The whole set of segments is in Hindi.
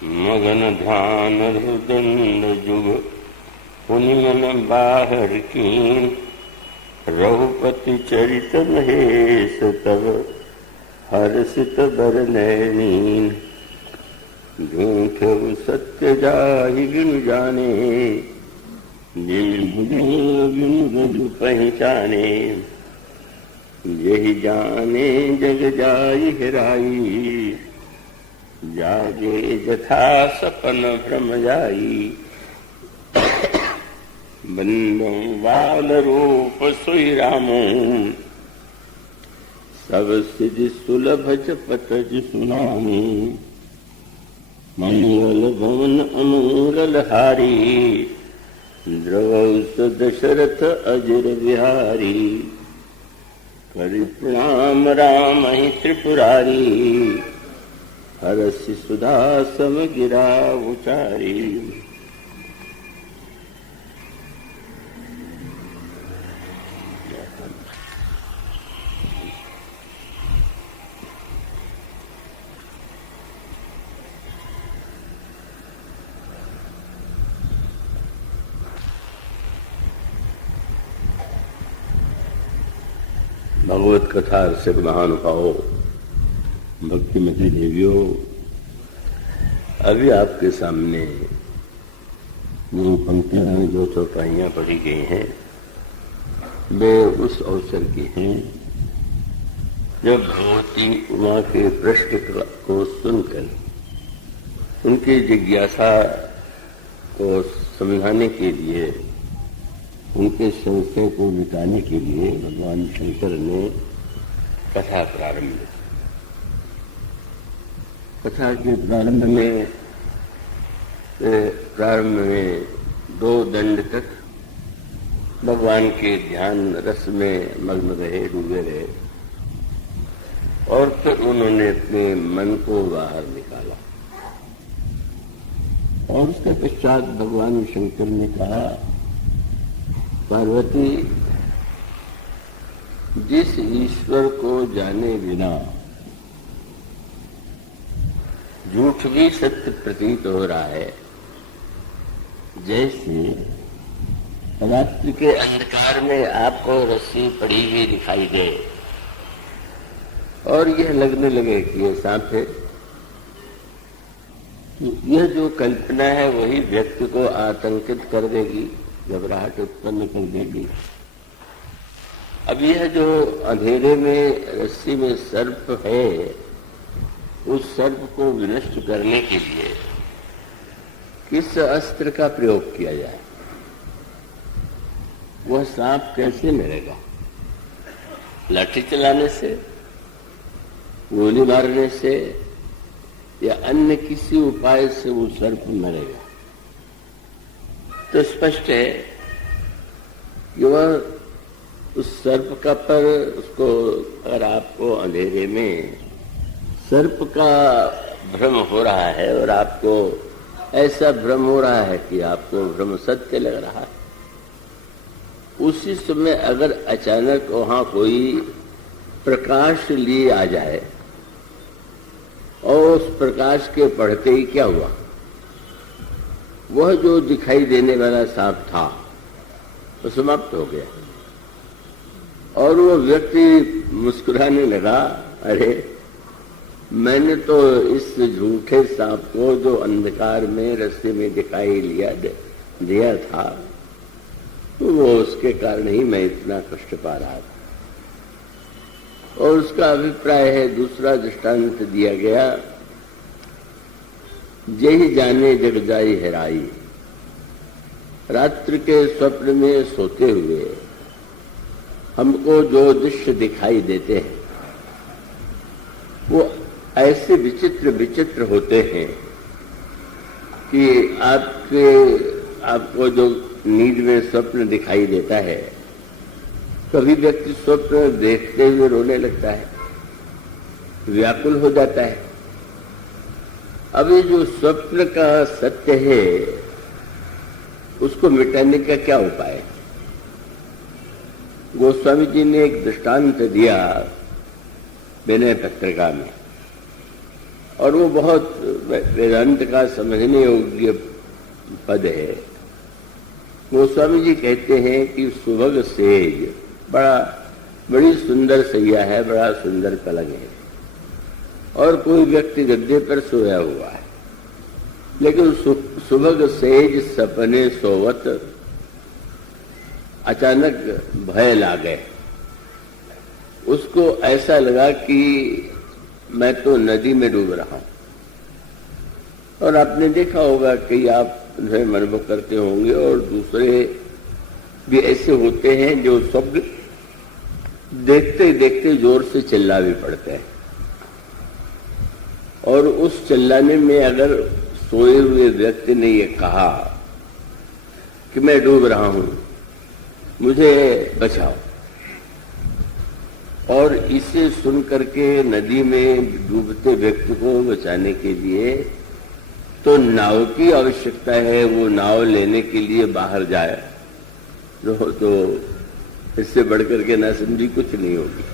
मगन ध्यान हृदंड जुग पुनि मन बाहर कीन। रघुपति चरित महेश तब हर्षित बर नैनीन। झूठ सत्य जाहि बिनु जाने बिनु रजु पहचाने। यही जाने जग जाई हेराई जागे जथा सपन भ्रम जाई। बंदो बाल रूप सोई रामो सब सिज सुलभ जपत जिसुनामी। मंगल भवन अमंगल हारी द्रवौ दशरथ अजर बिहारी। करि प्रणाम राम ही त्रिपुरारी हरसि सुधा सम गिरा उचारी। भगवत कथा से महानुभावों, भक्तिमती देवियों, अभी आपके सामने जो पंक्तियां जो चौपाइयां पढ़ी गई हैं वे उस अवसर की हैं जब भगवती उमा के प्रश्न को सुनकर उनकी जिज्ञासा को समझाने के लिए, उनके संशय को मिटाने के लिए भगवान शंकर ने कथा प्रारंभ की। कथा के प्रारंभ में 2 दंड तक भगवान के ध्यान रस में मग्न रहे, डूबे रहे और फिर उन्होंने अपने मन को बाहर निकाला और उसके पश्चात भगवान शंकर ने कहा, पार्वती, जिस ईश्वर को जाने बिना झूठ भी सत्य प्रतीत हो रहा है, जैसे रात्रि के अंधकार में आपको रस्सी पड़ी हुई दिखाई दे और यह लगने लगे कि यह सांप है, यह जो कल्पना है वही व्यक्ति को आतंकित कर देगी, घबराहट उत्पन्न कर देगी। अब यह जो अंधेरे में रस्सी में सर्प है, उस सर्प को विनष्ट करने के लिए किस अस्त्र का प्रयोग किया जाए? वह सांप कैसे मरेगा? लाठी चलाने से, गोली मारने से या अन्य किसी उपाय से वो सर्प मरेगा? तो स्पष्ट है कि वह उस सर्प का पर उसको, अगर आपको अंधेरे में सर्प का भ्रम हो रहा है और आपको ऐसा भ्रम हो रहा है कि आपको भ्रम सत्य लग रहा है, उसी समय अगर अचानक वहां कोई प्रकाश लिए आ जाए और उस प्रकाश के पढ़ते ही क्या हुआ, वह जो दिखाई देने वाला सांप था वो समाप्त हो गया और वो व्यक्ति मुस्कुराने लगा, अरे मैंने तो इस झूठे सांप को जो अंधकार में रस्ते में दिखाई दिया था, तो वो उसके कारण ही मैं इतना कष्ट पा रहा था। और उसका अभिप्राय है, दूसरा दृष्टांत दिया गया, यही जाने जग जाई हेराई। रात्रि के स्वप्न में सोते हुए हमको जो दृश्य दिखाई देते हैं वो ऐसे विचित्र विचित्र होते हैं कि आपको जो नींद में स्वप्न दिखाई देता है, कभी व्यक्ति स्वप्न देखते हुए रोने लगता है, व्याकुल हो जाता है। अब ये जो स्वप्न का सत्य है उसको मिटाने का क्या उपाय है? गोस्वामी जी ने एक दृष्टांत दिया विनय पत्रिका में। और वो बहुत वेदांत का समझने योग्य पद है। गोस्वामी जी कहते हैं कि सुभग सेज बड़ी सुंदर सैया है, बड़ा सुंदर पलंग है, और कोई व्यक्ति गद्दे पर सोया हुआ है, लेकिन सुभग सेज सपने सोवत अचानक भय लागे। उसको ऐसा लगा कि मैं तो नदी में डूब रहा हूं। और आपने देखा होगा कि आप अनुभव करते होंगे, और दूसरे भी ऐसे होते हैं जो शब्द देखते देखते जोर से चिल्ला भी पड़ते हैं, और उस चिल्लाने में अगर सोए हुए व्यक्ति ने ये कहा कि मैं डूब रहा हूं, मुझे बचाओ, और इसे सुन करके नदी में डूबते व्यक्ति को बचाने के लिए तो नाव की आवश्यकता है, वो नाव लेने के लिए बाहर जाए, तो इससे बढ़कर के ना समझी कुछ नहीं होगी।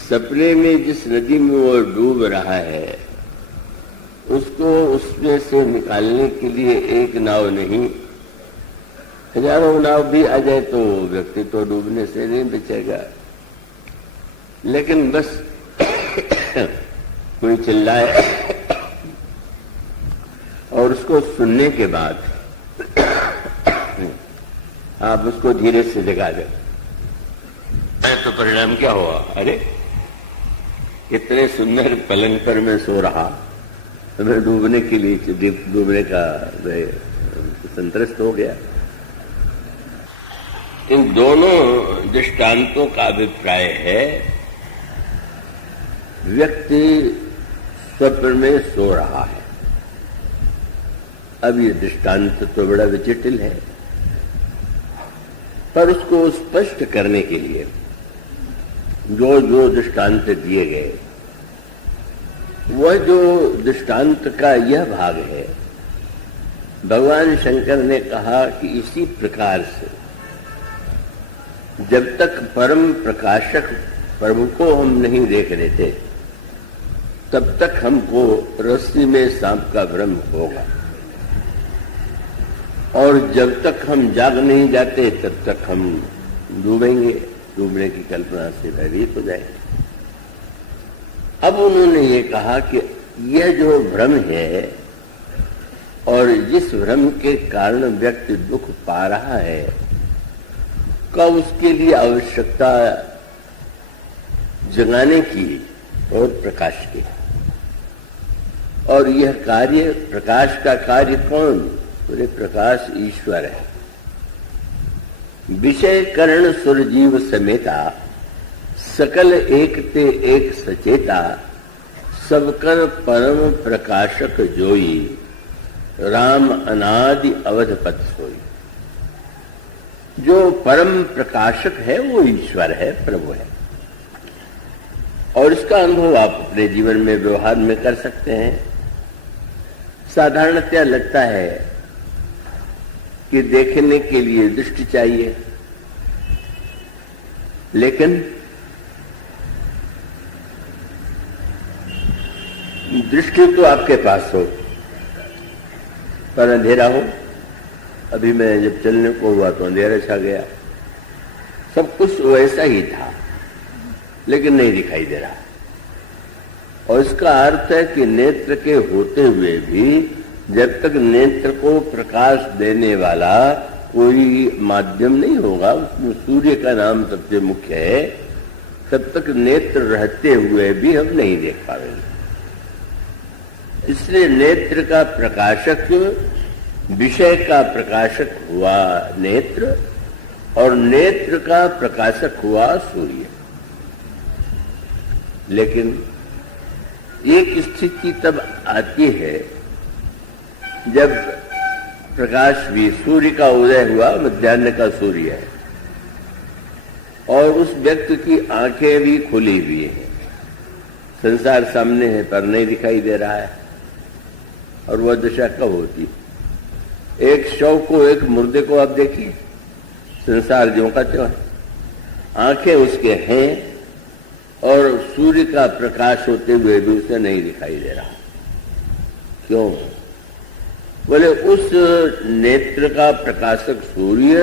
सपने में जिस नदी में वो डूब रहा है, उसको उसमें से निकालने के लिए एक नाव नहीं, हजारों नाव भी आ जाए तो व्यक्ति तो डूबने से नहीं बचेगा। लेकिन बस कोई चिल्लाए और उसको सुनने के बाद आप उसको धीरे से जगा दें, तो परिणाम क्या हुआ? अरे इतने सुंदर पलंग पर मैं सो रहा, तो मैं डूबने के लिए डूबने का संतुष्ट हो गया। इन दोनों दृष्टांतों का अभिप्राय है, व्यक्ति स्वप्न में सो रहा है। अब ये दृष्टांत तो बड़ा विचित्र है, पर उसको स्पष्ट करने के लिए जो जो दृष्टांत दिए गए, वह जो दृष्टांत का यह भाग है, भगवान शंकर ने कहा कि इसी प्रकार से जब तक परम प्रकाशक प्रभु को हम नहीं देख रहे थे, तब तक हमको रस्सी में सांप का भ्रम होगा, और जब तक हम जाग नहीं जाते तब तक हम डूबेंगे, डूबने की कल्पना से भयभीत हो जाएंगे। अब उन्होंने ये कहा कि यह जो भ्रम है, और जिस भ्रम के कारण व्यक्ति दुख पा रहा है, कब उसके लिए आवश्यकता जगाने की और प्रकाश की। और यह कार्य, प्रकाश का कार्य कौन? बोले प्रकाश ईश्वर है। विषय करण सुरजीव समेता, सकल एक ते एक सचेता, सबकर परम प्रकाशक जोई, राम अनादि अवधपत सोई। जो परम प्रकाशक है वो ईश्वर है, प्रभु है, और इसका अनुभव आप अपने जीवन में व्यवहार में कर सकते हैं। साधारणतया लगता है कि देखने के लिए दृष्टि चाहिए, लेकिन दृष्टि तो आपके पास हो पर अंधेरा हो। अभी मैं जब चलने को हुआ तो अंधेरा छा गया, सब कुछ वैसा ही था लेकिन नहीं दिखाई दे रहा। और इसका अर्थ है कि नेत्र के होते हुए भी जब तक नेत्र को प्रकाश देने वाला कोई माध्यम नहीं होगा, उसमें सूर्य का नाम सबसे मुख्य है, तब तक नेत्र रहते हुए भी हम नहीं देख पाएंगे। इसलिए नेत्र का प्रकाशक, विषय का प्रकाशक हुआ नेत्र, और नेत्र का प्रकाशक हुआ सूर्य। लेकिन एक स्थिति तब आती है जब प्रकाश भी, सूर्य का उदय हुआ, मध्याह्न का सूर्य है, और उस व्यक्ति की आंखें भी खुली हुई हैं, संसार सामने है पर नहीं दिखाई दे रहा है। और वह दशा कब होती? एक शव को, एक मुर्दे को आप देखिए, संसार ज्यों का त्यों है, आंखें उसके हैं और सूर्य का प्रकाश होते हुए भी उसे नहीं दिखाई दे रहा। क्यों? बोले उस नेत्र का प्रकाशक सूर्य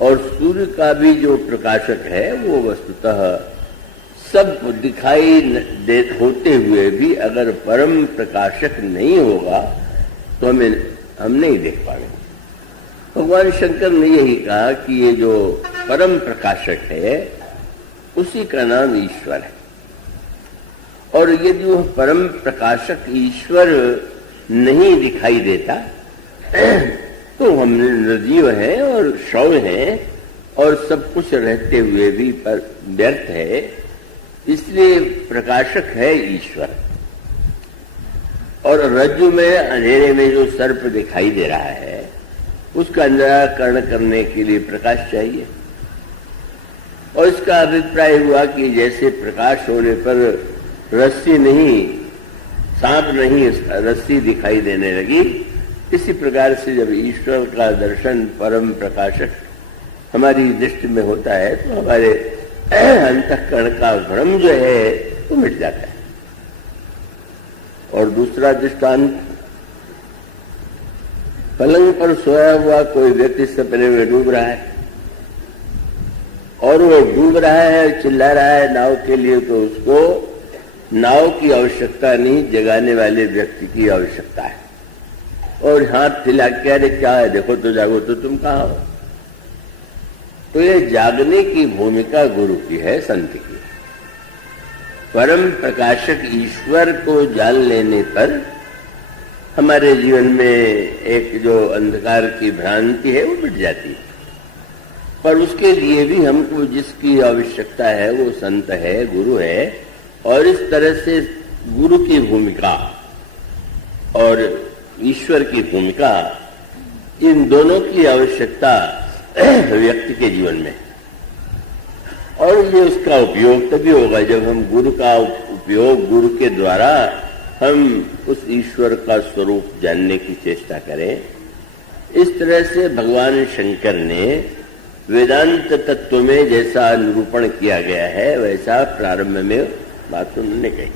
और सूर्य का भी जो प्रकाशक है वो वस्तुतः सब दिखाई दे होते हुए भी अगर परम प्रकाशक नहीं होगा तो हम नहीं देख पाएंगे। भगवान शंकर ने यही कहा कि ये जो परम प्रकाशक है उसी का नाम ईश्वर है, और यदि वह परम प्रकाशक ईश्वर नहीं दिखाई देता तो हम निर्जीव हैं और शव हैं और सब कुछ रहते हुए भी पर व्यर्थ है। इसलिए प्रकाशक है ईश्वर। और रज्जु में अंधेरे में जो सर्प दिखाई दे रहा है उसका निराकरण करने के लिए प्रकाश चाहिए। और इसका अभिप्राय हुआ कि जैसे प्रकाश होने पर रस्सी नहीं, सांप नहीं, रस्सी दिखाई देने लगी, इसी प्रकार से जब ईश्वर का दर्शन परम प्रकाशक हमारी दृष्टि में होता है तो हमारे अंतःकरण का भ्रम जो है वो मिट जाता है। और दूसरा दृष्टांत, पलंग पर सोया हुआ कोई व्यक्ति सपने में डूब रहा है और वो डूब रहा है, चिल्ला रहा है नाव के लिए, तो उसको नाव की आवश्यकता नहीं, जगाने वाले व्यक्ति की आवश्यकता है। और हाथ हिला के अरे क्या है, देखो तो जागो, तो तुम कहाँ हो। तो ये जागने की भूमिका गुरु की है, संत की। परम प्रकाशक ईश्वर को जान लेने पर हमारे जीवन में एक जो अंधकार की भ्रांति है वो मिट जाती है। पर उसके लिए भी हमको जिसकी आवश्यकता है वो संत है, गुरु है। और इस तरह से गुरु की भूमिका और ईश्वर की भूमिका, इन दोनों की आवश्यकता व्यक्ति के जीवन में। और ये उसका उपयोग तभी होगा जब हम गुरु का उपयोग, गुरु के द्वारा हम उस ईश्वर का स्वरूप जानने की चेष्टा करें। इस तरह से भगवान शंकर ने वेदांत तत्व में जैसा निरूपण किया गया है वैसा प्रारंभ में बात उन्होंने कही।